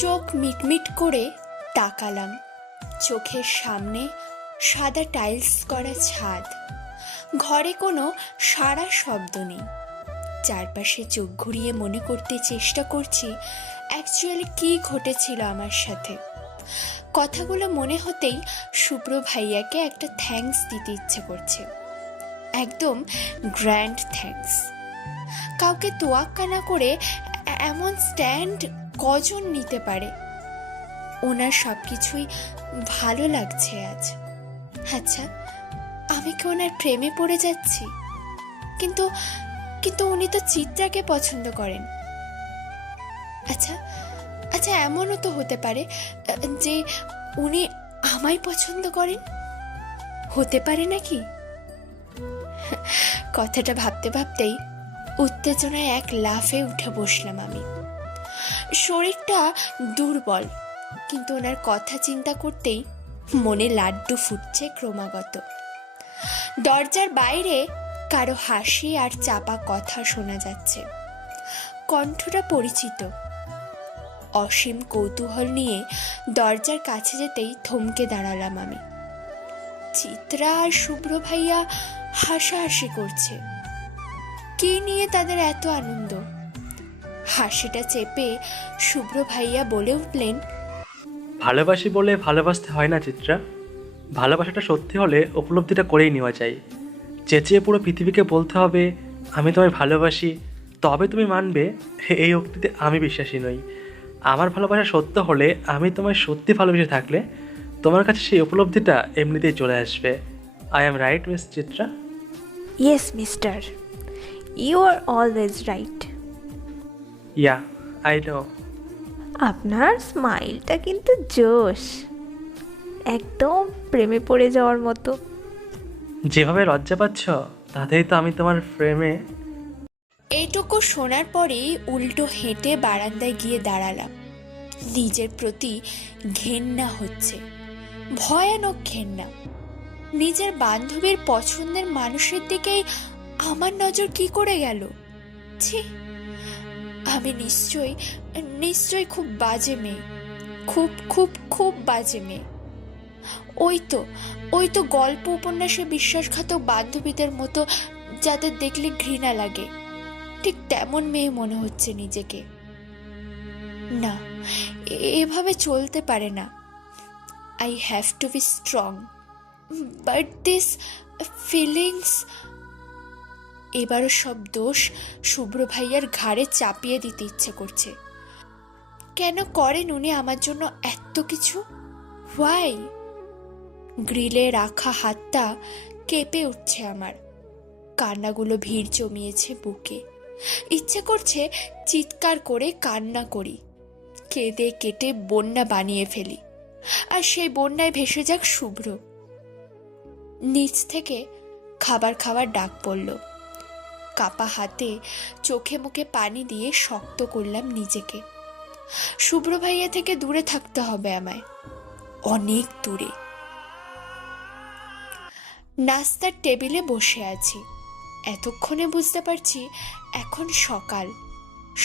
চোখ মিটমিট করে তাকালাম। চোখের সামনে সাদা টাইলস করা ছাদ, ঘরে কোনো সারা শব্দ নেই। চারপাশে চোখ ঘুরিয়ে মনে করতে চেষ্টা করছি অ্যাকচুয়ালি কি ঘটেছিল আমার সাথে। কথাগুলো মনে হতেই শুভ্র ভাইয়াকে একটা থ্যাঙ্কস দিতে ইচ্ছে করছে, একদম গ্র্যান্ড থ্যাঙ্কস। কাউকে তোয়াক্কা না করে এমন স্ট্যান্ড কজন নিতে পারে? ওনার সব কিছুই ভালো লাগছে আজ। আচ্ছা, আমি কি ওনার প্রেমে পড়ে যাচ্ছি? কিন্তু কিন্তু উনি তো চিত্রাকে পছন্দ করেন। আচ্ছা আচ্ছা, এমনও তো হতে পারে যে উনি আমায় পছন্দ করেন। হতে পারে নাকি? কথাটা ভাবতে ভাবতেই উত্তেজনায় এক লাফে উঠে বসলাম আমি। শরীরটা দুর্বল, কিন্তু ওনার কথা চিন্তা করতেই মনে লাড্ডু ফুটছে ক্রমাগত। দরজার বাইরে কারো হাসি আর চাপা কথা শোনা যাচ্ছে। কণ্ঠটা পরিচিত। অসীম কৌতূহল নিয়ে দরজার কাছে যেতেই থমকে দাঁড়ালাম আমি। চিত্রা আর শুভ্র ভাইয়া হাসাহাসি করছে। কি নিয়ে তাদের এত আনন্দ? হাসিটা চেপে শুভ্র ভাইয়া বলে উঠলেন, ভালোবাসি বলে ভালোবাসতে হয় না চিত্রা। ভালোবাসাটা সত্যি হলে উপলব্ধিটা করেই নেওয়া যায়। চেঁচিয়ে পুরো পৃথিবীকে বলতে হবে আমি তোমায় ভালোবাসি, তবে তুমি মানবে, এই উক্তিতে আমি বিশ্বাসী নই। আমার ভালোবাসা সত্য হলে, আমি তোমায় সত্যি ভালোবেসে থাকলে তোমার কাছে সেই উপলব্ধিটা এমনিতেই চলে আসবে। I am right miss Chitra? Yes, mister. You are always right. Yeah, I know. আপনার স্মাইলটা কিন্তু জোশ, একদম প্রেমে পড়ে যাওয়ার মতো। যেভাবে লজ্জা পাচ্ছ তাতেই তো আমি তোমার প্রেমে। এইটুকু শোনার পরেই উল্টো হেঁটে বারান্দায় গিয়ে দাঁড়ালাম। নিজের প্রতি ঘেন্না হচ্ছে, ভয়ানক ঘেন্না। নিজের বান্ধবীর পছন্দের মানুষের দিকেই আমার নজর কি করে গেল? ছি, আমি নিশ্চয়ই খুব বাজে মেয়ে, খুব খুব খুব বাজে মেয়ে। ওই তো গল্প উপন্যাসে বিশ্বাসঘাতক বান্ধবীদের মতো, যাদের দেখলে ঘৃণা লাগে, ঠিক তেমন মেয়ে মনে হচ্ছে নিজেকে। না, এভাবে চলতে পারে না। I have to be strong, but this feelings. এবারও সব দোষ শুভ্র ভাইয়ার ঘাড়ে চাপিয়ে দিতে ইচ্ছে করছে। কেন করেন উনি আমার জন্য এত কিছু? হোয়াই? গ্রিলে রাখা হাতটা কেঁপে উঠছে আমার। কান্নাগুলো ভিড় জমিয়েছে বুকে। ইচ্ছে করছে চিৎকার করে কান্না করি, কেঁদে কেটে বন্যা বানিয়ে ফেলি, আর সেই বন্যায় ভেসে যাক শুভ্র। নিচ থেকে খাবার খাওয়ার ডাক পড়ল। কাপা হাতে চোখে মুখে পানি দিয়ে শক্ত করলাম নিজেকে। শুভ্র ভাইয়া থেকে দূরে থাকতে হবে আমায়, অনেক দূরে। নাস্তার টেবিলে বসে আছি। এতক্ষণে বুঝতে পারছি এখন সকাল।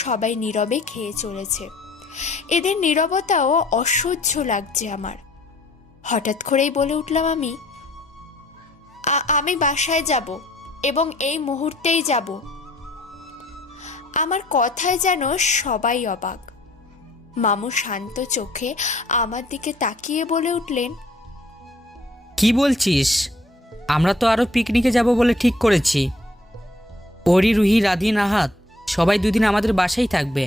সবাই নীরবে খেয়ে চলেছে। এদের নীরবতাও অসহ্য লাগছে আমার। হঠাৎ করেই বলে উঠলাম আমি বাসায় যাব, এবং এই মুহূর্তেই যাব। আমার কথায় যেন সবাই অবাক। মামু শান্ত চোখে আমার দিকে তাকিয়ে বলে উঠলেন, কি বলছিস? আমরা তো আরও পিকনিকে যাব বলে ঠিক করেছি। ওরি, রুহি, রাধি, নাহাত সবাই দুদিন আমাদের বাসায় থাকবে।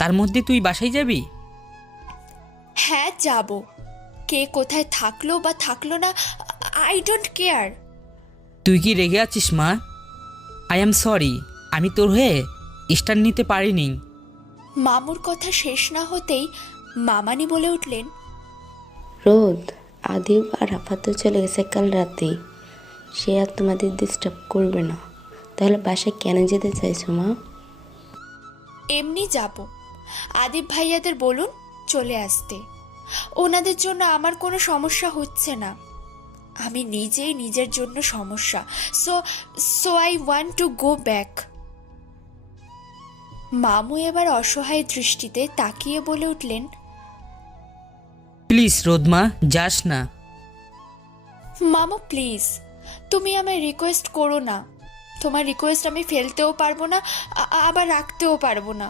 তার মধ্যে তুই বাসায় যাবি? হ্যাঁ যাব। কে কোথায় থাকলো বা থাকলো না, আই ডোন্ট কেয়ার। তুই কি রেগে আছিস মা? আই অ্যাম সরি, আমি তোর হয়ে স্ট্যান্ড নিতে পারিনি। মামুর কথা শেষ না হতেই মামানি বলে উঠলেন, রোদ, আদিব আর আপাতত চলে গেছে কাল রাতে। সে আর তোমাদের ডিস্টার্ব করবে না। তাহলে বাসায় কেন যেতে চাইছো মা? এমনি যাব। আদিব ভাইয়াদের বলুন চলে আসতে। ওনাদের জন্য আমার কোনো সমস্যা হচ্ছে না, আমি নিজেই নিজের জন্য সমস্যা। So I want to go back. মামু এবার অসহায় দৃষ্টিতে তাকিয়ে বলে উঠলেন, প্লিজ রোদমা, যাস না। মামু প্লিজ, তুমি আমায় রিকোয়েস্ট করো না। তোমার রিকোয়েস্ট আমি ফেলতেও পারবো না, আবার রাখতেও পারবো না।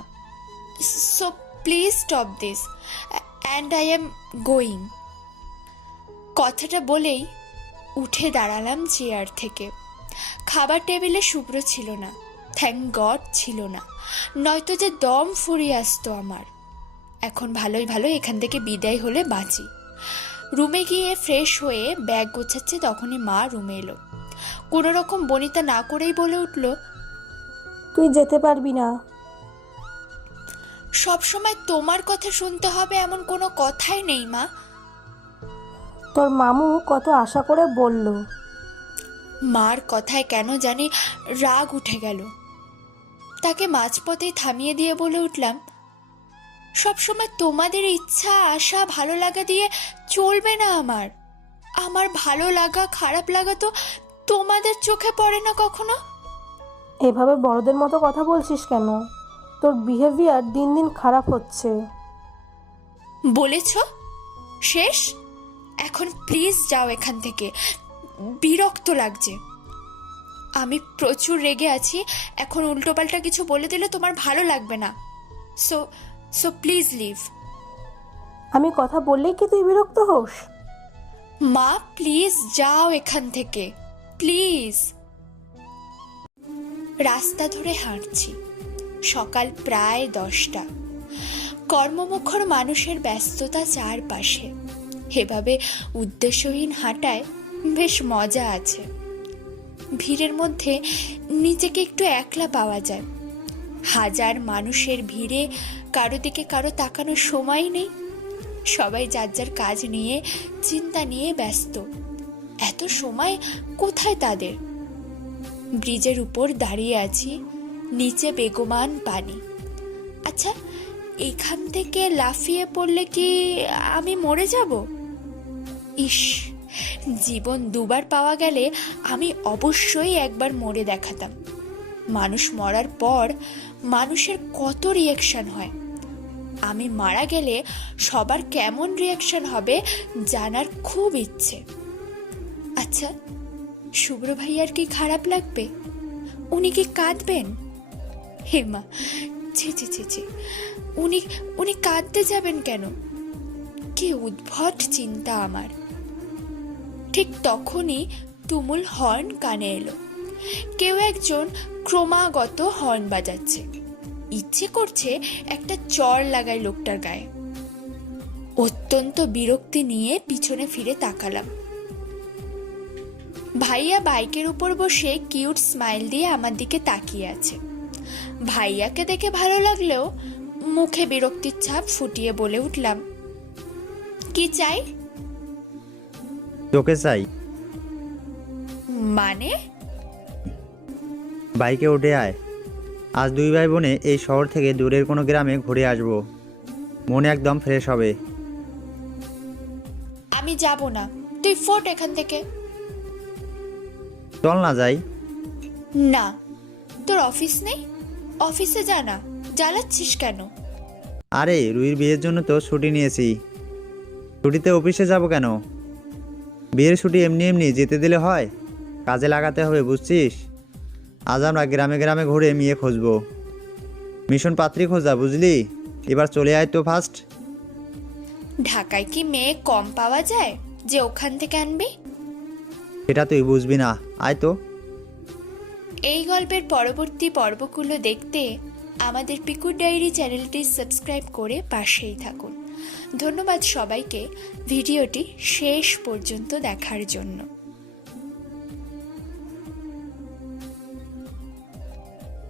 So please stop this and I am going. কথাটা বলেই উঠে দাঁড়ালাম চেয়ার থেকে। খাবার টেবিলে শুভ্র ছিল না, থ্যাংক গড ছিল না, নয়তো যে দম ফুরিয়ে আসতো আমার। এখন ভালোই ভালো এখান থেকে বিদায় হলে বাঁচি। রুমে গিয়ে ফ্রেশ হয়ে ব্যাগ গোছাচ্ছে, তখনই মা রুমে এলো। কোনো রকম বনিতা না করেই বলে উঠল, তুই যেতে পারবি না। সবসময় তোমার কথা শুনতে হবে এমন কোনো কথাই নেই মা। তোর মামু কত আশা করে বলল। মার কথায় কেন জানি রাগ উঠে গেল। তাকে মাঝপথেই থামিয়ে দিয়ে বলে উঠলাম, সবসময় তোমাদের ইচ্ছা আশা ভালো লাগা দিয়ে চলবে না। আমার ভালো লাগা খারাপ লাগা তো তোমাদের চোখে পড়ে না কখনো। এভাবে বড়দের মতো কথা বলছিস কেন? তোর বিহেভিয়ার দিন দিন খারাপ হচ্ছে। বলেছ শেষ? এখন প্লিজ যাও এখান থেকে, বিরক্ত লাগছে। আমি প্রচুর রেগে আছি, এখন উল্টোপাল্টা কিছু বলে দিলে তোমার ভালো লাগবে না। So so please leave. আমি কথা বললেই কি তুই বিরক্ত হোস? মা প্লিজ যাও এখান থেকে, প্লিজ। রাস্তা ধরে হাঁটছি। সকাল প্রায় 10টা। কর্মমুখর মানুষের ব্যস্ততা চারপাশে। এভাবে উদ্দেশ্যহীন হাঁটায় বেশ মজা আছে। ভিড়ের মধ্যে নিজেকে একটু একলা পাওয়া যায়। হাজার মানুষের ভিড়ে কারো দিকে কারো তাকানোর সময় নেই। সবাই যার যার কাজ নিয়ে চিন্তা নিয়ে ব্যস্ত। এত সময় কোথায় তাদের? ব্রিজের উপর দাঁড়িয়ে আছি, নিচে বেগমান পানি। আচ্ছা, এখান থেকে লাফিয়ে পড়লে কি আমি মরে যাব? ইস, জীবন দুবার পাওয়া গেলে আমি অবশ্যই একবার মরে দেখাতাম। মানুষ মরার পর মানুষের কত রিয়াকশন হয়, আমি মারা গেলে সবার কেমন রিয়াকশন হবে জানার খুব ইচ্ছে। আচ্ছা, শুভ্র ভাইয়ার কি খারাপ লাগবে? উনি কি কাঁদবেন? হেমা, ছি ছি ছি ছি, উনি কাঁদতে যাবেন কেন? কি উদ্ভট চিন্তা আমার। ঠিক তখনই তুমুল হর্ন কানে এলো। কেউ একজন ক্রমাগত হর্ন বাজাচ্ছে। ইচ্ছে করছে একটা চড় লাগায় লোকটার গায়ে। অত্যন্ত বিরক্তি নিয়ে পিছনে ফিরে তাকালাম। ভাইয়া বাইকের উপর বসে কিউট স্মাইল দিয়ে আমার দিকে তাকিয়ে আছে। ভাইয়াকে দেখে ভালো লাগলেও মুখে বিরক্তির ছাপ ফুটিয়ে বলে উঠলাম, কি চাই? তোকে চাই। মানে? বাইকে উঠে আয়। আজ দুই ভাই বোনে এই শহর থেকে দূরের কোনো গ্রামে ঘুরে আসবো। মনে একদম ফ্রেশ হবে। আমি যাব না, তুই ফোট এখান থেকে। চল না যাই। না, তোর অফিস নেই? অফিসে যা না, জ্বালাচ্ছিস কেন? আরে রুহির বিয়ের জন্য তো ছুটি নিয়েছি। ছুটিতে অফিসে যাব কেন? বিয়ের ছুটি এমনি এমনি যেতে দিলে হয়? কাজে লাগাতে হবে, বুঝছিস? আজ আমরা গ্রামে গ্রামে ঘুরে মেয়ে খুঁজবো। মিশন পাত্রী খোঁজা, বুঝলি? এবার চলে আয় তো ফার্স্ট। ঢাকায় কি মেয়ে কম পাওয়া যায় যে ওখান থেকে আনবি? সেটা তুই বুঝবি না, আয় তো। এই গল্পের পরবর্তী পর্বগুলো দেখতে আমাদের পিকুর ডায়েরি চ্যানেলটি সাবস্ক্রাইব করে পাশেই থাকুন। ধন্যবাদ সবাইকে ভিডিওটি শেষ পর্যন্ত দেখার জন্য।